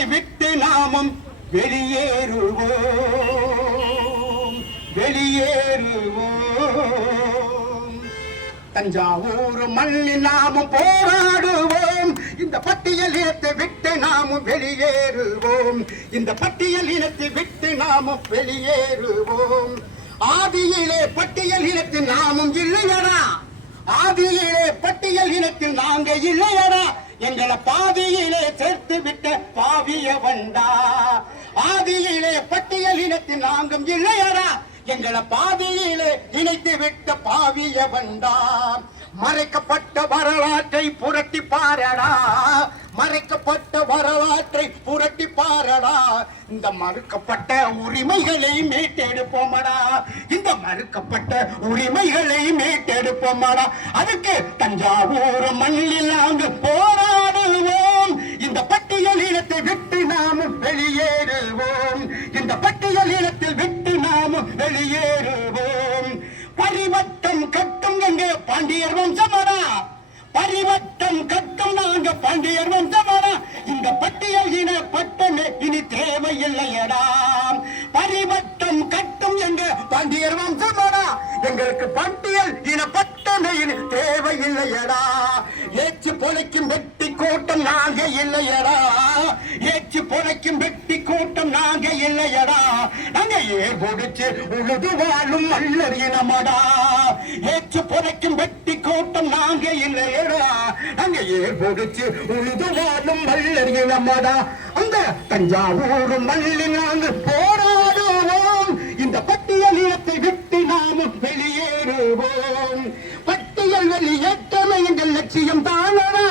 இனத்தை விட்டு நாமும் வெளியேறுவோம் வெளியேறுவோம். தஞ்சாவூர் மண்ணில் நாமும் போராடுவோம். இந்த பட்டியல் இனத்தை விட்டு நாமும் வெளியேறுவோம். இந்த பட்டியல் இனத்தை விட்டு நாமும் வெளியேறுவோம். ஆதியிலே பட்டியல் இனத்தில் நாமும் இல்லையடா. ஆதியிலே பட்டியல் இனத்தில் நாங்க இல்லையடா. எங்களை பாதியிலே சேர்த்து விட்ட பாவிய வண்டா. ஆதியிலே பட்டியல் இனத்தில் நாங்கும் இல்லையடா. எங்களை பாதியிலே இணைத்து விட்ட பாவிய வண்டா. மறைக்கப்பட்ட வரலாற்றை புரட்டி பாரடா. மறைக்கப்பட்ட வரலாற்றை புரட்டி பாரடா. இந்த மறுக்கப்பட்ட உரிமைகளை மீட்டெடுப்போமடா. இந்த மறுக்கப்பட்ட உரிமைகளை மீட்டெடுப்போமடா. அதுக்கு தஞ்சாவூர் மண்ணில் நாங்கள் போராடுவோம். இந்த பட்டியல் இனத்தை விட்டு நாம் வெளியேறுவோம். இந்த பட்டியல் இனத்தில் விட்டு நாம் வெளியேறுவோம். பரிவட்டம் கட்டும் எங்க பாண்டியர் வம்சமடா. பரிவட்டம் கட்டும் நாங்க பாண்டியர் வம்சமடா. இந்த பட்டியல் இன பட்டமே இனி தேவையில்லையடா. பரிவட்டம் கட்டும் எங்க பாண்டியர் வம்சமடா. எங்களுக்கு பட்டியல் இன பட்டமே இனி தேவையில்லையடா. ஏச்சு பொழைக்கும் வெட்டி கூட்டம் நாங்க இல்லையடா. ஏச்சு பொழைக்கும் வெட்டி கூட்டம் நாங்க இல்லையடா. நாங்க ஏற்படுச்சு உழுது வாழும் மல்லர் இனமடா. ஏச்சு பொழைக்கும் வெட்டி கூட்டம் நாங்க இல்லையடா. நாங்க ஏற்படுச்சு உழுது வாழும் மல்லர் இனமடா. அந்த தஞ்சாவூர் மண்ணில் நாங்கள் போராடுவோம். இந்த பட்டியல் இனத்தை விட்டு நாமும் வெளியேறுவோம். பட்டியல் வெளியேற்றமே எங்கள் லட்சியம் தானடா.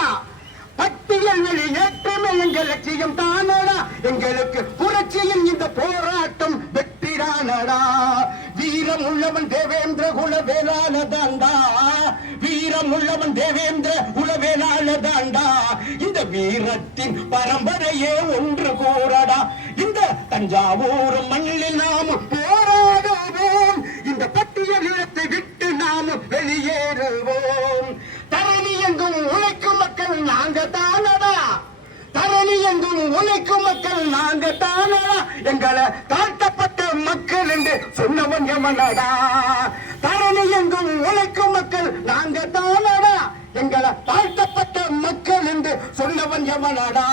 பட்டியல் வெளியேற்றமே எங்கள் லட்சியம் தானடா. எங்களுக்கு புரட்சியின் இந்த போராட்டம் வெற்றிடானடா. வீரம் உள்ளவன் தேவேந்திர குல வேளாளதாண்டா. வீரம் உள்ளவன் தேவேந்திர குல வேளாளதாண்டா. இந்த வீரத்தின் பரம்பரையே ஒன்று கூறடா. இந்த தஞ்சாவூர் மண்ணில் நாம் போராடுவோம். இந்த பட்டியல் இனத்தை விட்டு நாம் வெளியேறுவோம். தரணி எங்கும் உழைக்கும் மக்கள் நாங்க தானடா. தரணி எங்கும் உழைக்கும் மக்கள் நாங்க தானடா. எங்களை தாழ்த்தப்பட்ட மக்கள் என்று சொன்னவன் எமனடா. தரணி எங்கும் உழைக்கும் மக்கள் நாங்க தானடா. எங்களை தாழ்த்தப்பட்ட மக்கள் என்று சொன்னவன் எமனடா.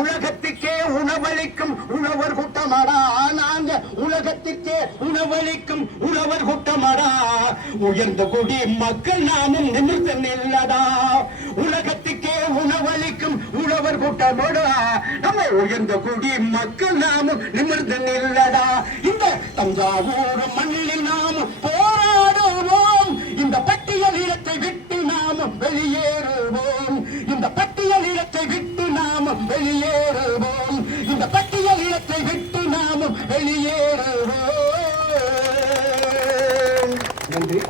உலகத்துக்கே உணவளிக்கும் உழவர் கூட்டமாடா. நாங்க உலகத்திற்கே உணவளிக்கும் உழவர் கூட்டமாடா. உயர்ந்த குடி மக்கள் நாமும் நிமிர்ந்த நில்லடா. உலகத்துக்கே உணவளிக்கும் உழவர் கூட்டமாடா. நம்ம உயர்ந்த குடி மக்கள் நாமும் நிமிர்ந்த நில்லடா. இந்த தஞ்சாவூர் மண்ணில் நாம் போராடுவோம். இந்த பட்டியல் இனத்தை விட்டு நாம் வெளியேறுவோம். இந்த பட்டியல் இனத்தை விட்டு நாம் வெளியேறுவோம். இந்த பட்டியல் இனத்தை விட்டு நாம் வெளியேறுவோம். நன்றி.